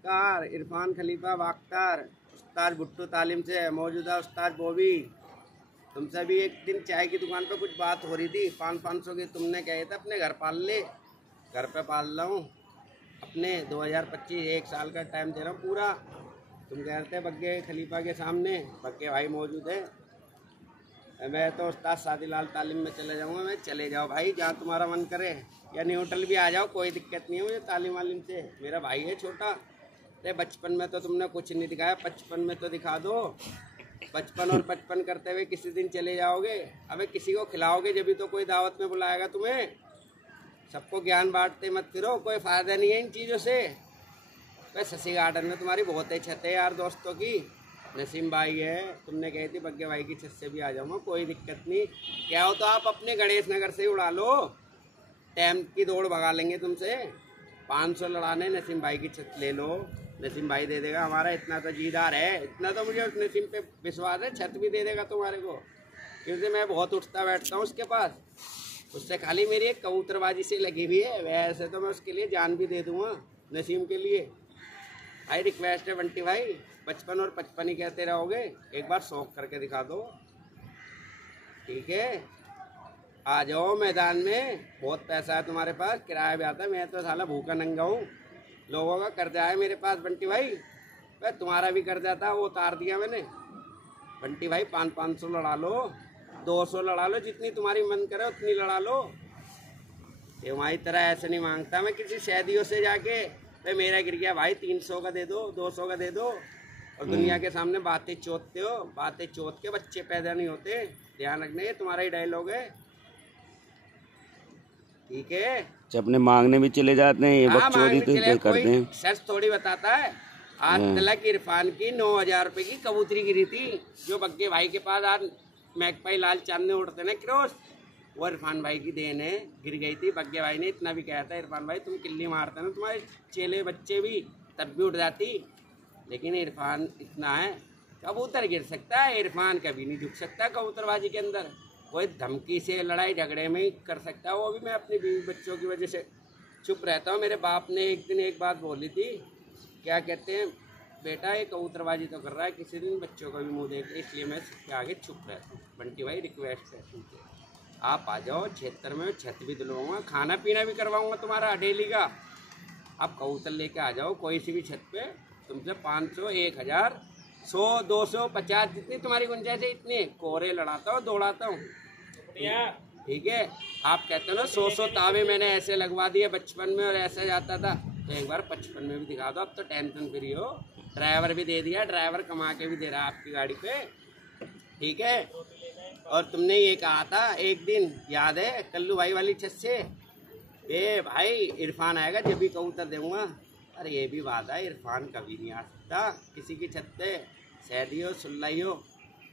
नमस्कार। इरफान खलीफा बाख्तर, उस्ताद भुट्टो तालीम से मौजूदा उस्ताद बॉबी। तुमसे भी एक दिन चाय की दुकान पे कुछ बात हो रही थी। 500 की तुमने कहे थे अपने घर पाल ले। घर पे पाल रहा हूँ अपने 2025 1 साल का टाइम दे रहा हूँ पूरा। तुम कह रहे थे बग्गे खलीफा के सामने, बग्गे भाई मौजूद है। मैं तो उस्ताद सादीलाल तालीम में चले जाऊँगा। मैं चले जाओ भाई जहाँ तुम्हारा मन करे, या न्यूट्रल भी आ जाओ, कोई दिक्कत नहीं है मुझे तालीम वालीम से। मेरा भाई है छोटा। अरे बचपन में तो तुमने कुछ नहीं दिखाया, 55 में तो दिखा दो। 55 और 55 करते हुए किसी दिन चले जाओगे। अबे किसी को खिलाओगे जब भी तो कोई दावत में बुलाएगा तुम्हें। सबको ज्ञान बांटते मत फिरो, कोई फ़ायदा नहीं है इन चीज़ों से। तो शशि गार्डन में तुम्हारी बहुत ही छत है यार दोस्तों की। नसीम भाई है, तुमने कही थी बग्गे भाई की छत से भी आ जाऊँगा, कोई दिक्कत नहीं। क्या हो तो आप अपने गणेश नगर से ही उड़ा लो, टाइम की दौड़ भगा लेंगे तुमसे। 500 लड़ाने, नसीम भाई की छत ले लो, नसीम भाई दे देगा। हमारा इतना तो जीदार है, इतना तो मुझे नसीम पे विश्वास है, छत भी दे देगा तुम्हारे को, क्योंकि मैं बहुत उठता बैठता हूँ उसके पास। उससे खाली मेरी एक कबूतरबाजी से लगी हुई है, वैसे तो मैं उसके लिए जान भी दे दूँगा नसीम के लिए। भाई रिक्वेस्ट है बंटी भाई, 55 और 55 ही कहते रहोगे, एक बार शौक करके दिखा दो, ठीक है? आ जाओ मैदान में, बहुत पैसा है तुम्हारे पास, किराया भी आता है। मैं तो साला भूखा नंगा हूँ, लोगों का कर्जा है मेरे पास बंटी भाई। भाई तुम्हारा भी कर्जा था, वो उतार दिया मैंने। बंटी भाई 500 लड़ा लो, 200 लड़ा लो, जितनी तुम्हारी मन करे उतनी लड़ा लो। ये हमारी तरह ऐसे नहीं मांगता मैं किसी शहदियों से जाके, भाई मेरा गिर गया भाई 300 का दे दो, 200 का दे दो, और दुनिया के सामने बातें चोदते हो। बातें चोद के बच्चे पैदा नहीं होते, ध्यान रखना, ये तुम्हारा ही डायलॉग है, ठीक है? अपने मांगने भी चले जाते हैं, ये बकचोदी तो करते हैं। सच थोड़ी बताता है। आज तलक इरफान की 9,000 रुपए की कबूतरी गिरी थी, जो बग्गे भाई के पास आज मैकपाई लाल चांद उड़ते ना क्रॉस, वो इरफान भाई की देन है, गिर गई थी। बग्गे भाई ने इतना भी कहा था, इरफान भाई तुम किल्ली मारते ना, तुम्हारे चेले बच्चे भी तब भी उड़ जाती, लेकिन इरफान इतना है, कबूतर गिर सकता है, इरफान कभी नहीं झुक सकता कबूतरबाजी के अंदर। कोई धमकी से लड़ाई झगड़े में ही कर सकता है, वो भी मैं अपनी बीवी बच्चों की वजह से चुप रहता हूँ। मेरे बाप ने एक दिन एक बात बोली थी, क्या कहते हैं, बेटा ये कबूतरबाजी तो कर रहा है, किसी दिन बच्चों का भी मुँह देख, इसलिए मैं सबके आगे चुप रहता हूँ। बंटी भाई रिक्वेस्ट है तुमसे, आप आ जाओ क्षेत्र में, छत भी दिलवाऊँगा, खाना पीना भी करवाऊँगा तुम्हारा डेली का। आप कबूतर लेके आ जाओ कोई सी भी छत पे, तुमसे 500, 1000, 100, 200, 50 जितनी तुम्हारी गुंजाइश है इतनी कोरे लड़ाता हूँ, दौड़ाता हूँ, ठीक है? आप कहते हो ना 100 तावे मैंने ऐसे लगवा दिए बचपन में और ऐसे जाता था, तो एक बार 55 में भी दिखा दो। अब तो टेंशन फ्री हो, ड्राइवर भी दे दिया, ड्राइवर कमा के भी दे रहा है आपकी गाड़ी पे, ठीक है? और तुमने ये कहा था एक दिन, याद है, कल्लू भाई वाली छत से, ए भाई इरफान आएगा जब भी कबूतर दूंगा। अरे ये भी वादा है, इरफान कभी नहीं आ सकता किसी की छत पे, सैदी हो सुल्लाई हो,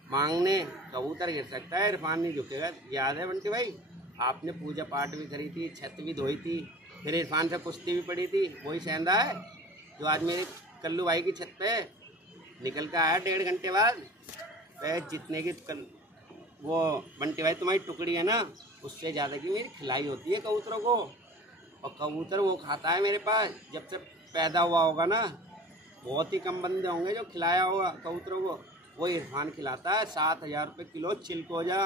मांगने कबूतर गिर सकता है, इरफान नहीं झुकेगा। याद है बंटी भाई, आपने पूजा पाठ भी करी थी, छत भी धोई थी, फिर इरफान से कुश्ती भी पड़ी थी, वही सेंधा है जो आज मेरे कल्लू भाई की छत पे निकल कर आया 1.5 घंटे बाद। जितने की वो बंटी भाई तुम्हारी टुकड़ी है ना, उससे ज़्यादा की मेरी खिलाई होती है कबूतरों को, और कबूतर वो खाता है मेरे पास जब से पैदा हुआ होगा ना। बहुत ही कम बंदे होंगे जो खिलाया होगा कबूतरों को, वो इरफान खिलाता है। 7,000 रुपये किलो चिलकोजा,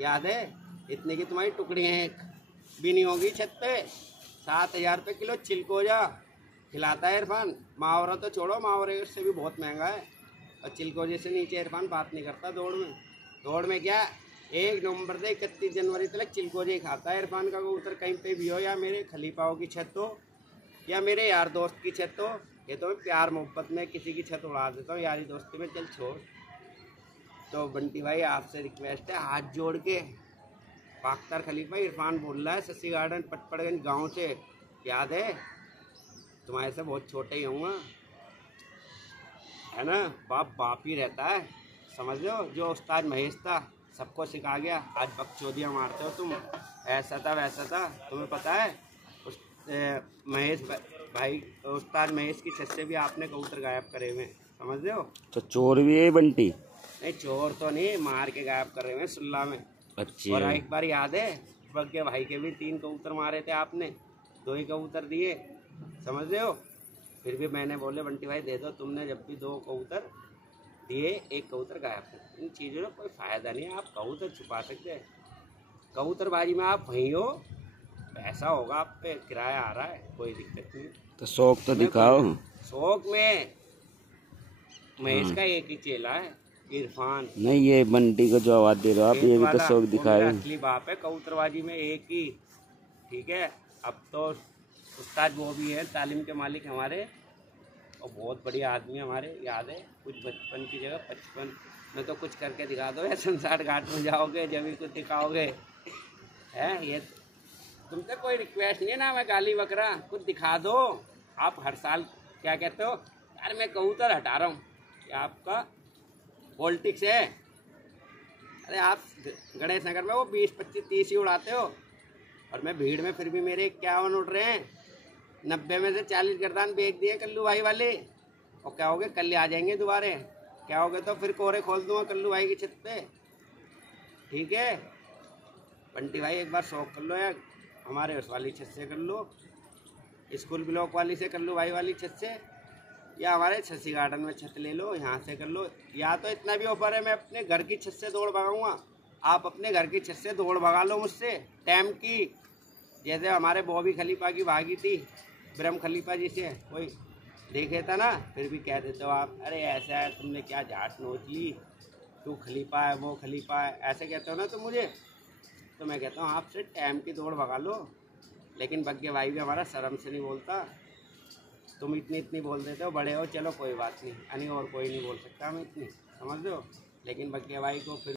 याद है? इतने की तुम्हारी टुकड़ियाँ एक भी नहीं होगी छत पे। 7,000 रुपये किलो चिलकोजा खिलाता है इरफान। मावरा तो छोड़ो, मावरे से भी बहुत महंगा है, और चिलकोजे से नीचे इरफान बात नहीं करता दौड़ में। दौड़ में क्या, 1 नवंबर से 31 जनवरी तक चिलकोजे ही खाता है इरफान का कबूतर, कहीं पे भी हो, या मेरे खलीफाओं की छत हो या मेरे यार दोस्त की छत हो। ये तो मैं प्यार मोहब्बत में किसी की छत उड़ा देता हूँ, यारी दोस्ती में, चल छोड़। तो बंटी भाई आपसे रिक्वेस्ट है, हाथ जोड़ के, बाख्तर खलीफा इरफान बोल रहा है शशि गार्डन पटपड़गंज गांव से, याद है? तुम्हारे से बहुत छोटे ही होऊंगा, है ना? बाप ही रहता है, समझ लो, जो उस्ताद महेश था सबको सिखा गया, आज बकचोदियाँ मारते हो तुम, ऐसा था वैसा था। तुम्हें पता है उस महेश भाई, उस्ताद महेश की छत से भी आपने कबूतर गायब करे हुए, समझ रहे हो? तो चोर भी है बंटी? नहीं चोर तो नहीं, मार के गायब कर रहे हैं सुल्ला में। अच्छा। और एक बार याद है, बग्गे भाई के भी 3 कबूतर मारे थे आपने, 2 ही कबूतर दिए, समझ रहे हो? फिर भी मैंने बोले बंटी भाई दे दो, तुमने जब भी 2 कबूतर दिए, 1 कबूतर गायब कर। इन चीज़ों का कोई फ़ायदा नहीं है। आप कबूतर छुपा सकते हैं, कबूतरबाजी में आप वहीं हो, पैसा होगा आप पे, किराया आ रहा है, कोई दिक्कत नहीं। तो शौक तो दिखाओ। शौक में महेश का एक ही चेला है, इरफान। नहीं, ये बंटी को जो आवाज दे रहे हो आप, ये भी तो शौक दिखाए। असली बाप है कबूतरबाजी में, एक ही। ठीक है, अब तो उस्ताद वो भी है, तालीम के मालिक हमारे, और बहुत बढ़िया आदमी हमारे। याद है कुछ बचपन की जगह 55 में तो कुछ करके दिखा दो, या शमशान घाट में जाओगे जब भी कुछ दिखाओगे। है ये तुमसे कोई रिक्वेस्ट नहीं है ना, मैं गाली बकरा, कुछ दिखा दो। आप हर साल क्या कहते हो, यार मैं कबूतर हटा रहा हूँ, क्या आपका पॉलिटिक्स है? अरे आप गणेश नगर में वो 20, 25, 30 ही उड़ाते हो, और मैं भीड़ में फिर भी मेरे 51 उड़ रहे हैं। 90 में से 40 गर्दान बेच दिए कल्लू भाई वाले। और क्या होगे, कल आ जाएंगे दोबारे, क्या होगे तो फिर कोहरे खोल दूंगा कल्लू भाई की छत पे। ठीक है बंटी भाई, एक बार शौक कर लो यार, हमारे उस वाली छत से कर लो, स्कूल ब्लॉक वाली से कर लो, भाई वाली छत से, या हमारे शशि गार्डन में छत ले लो, यहाँ से कर लो। या तो इतना भी ऑफर है, मैं अपने घर की छत से दौड़ भगाऊंगा, आप अपने घर की छत से दौड़ भगा लो मुझसे टाइम की। जैसे हमारे बॉबी खलीफा की भागी थी ब्रह्म खलीफा जी से, कोई देखे था ना, फिर भी कह देते हो आप, अरे ऐसा है, तुमने क्या झाट नोच ली, तू खलीफा है, वो खलीफा है, ऐसे कहते हो ना तो मुझे। तो मैं कहता हूँ आपसे टाइम की दौड़ भगा लो। लेकिन बग्गे भाई भी हमारा शर्म से नहीं बोलता, तुम इतनी बोल देते हो, बड़े हो, चलो कोई बात नहीं, यानी और कोई नहीं बोल सकता, हम इतनी समझ लो। लेकिन बग्गे भाई को फिर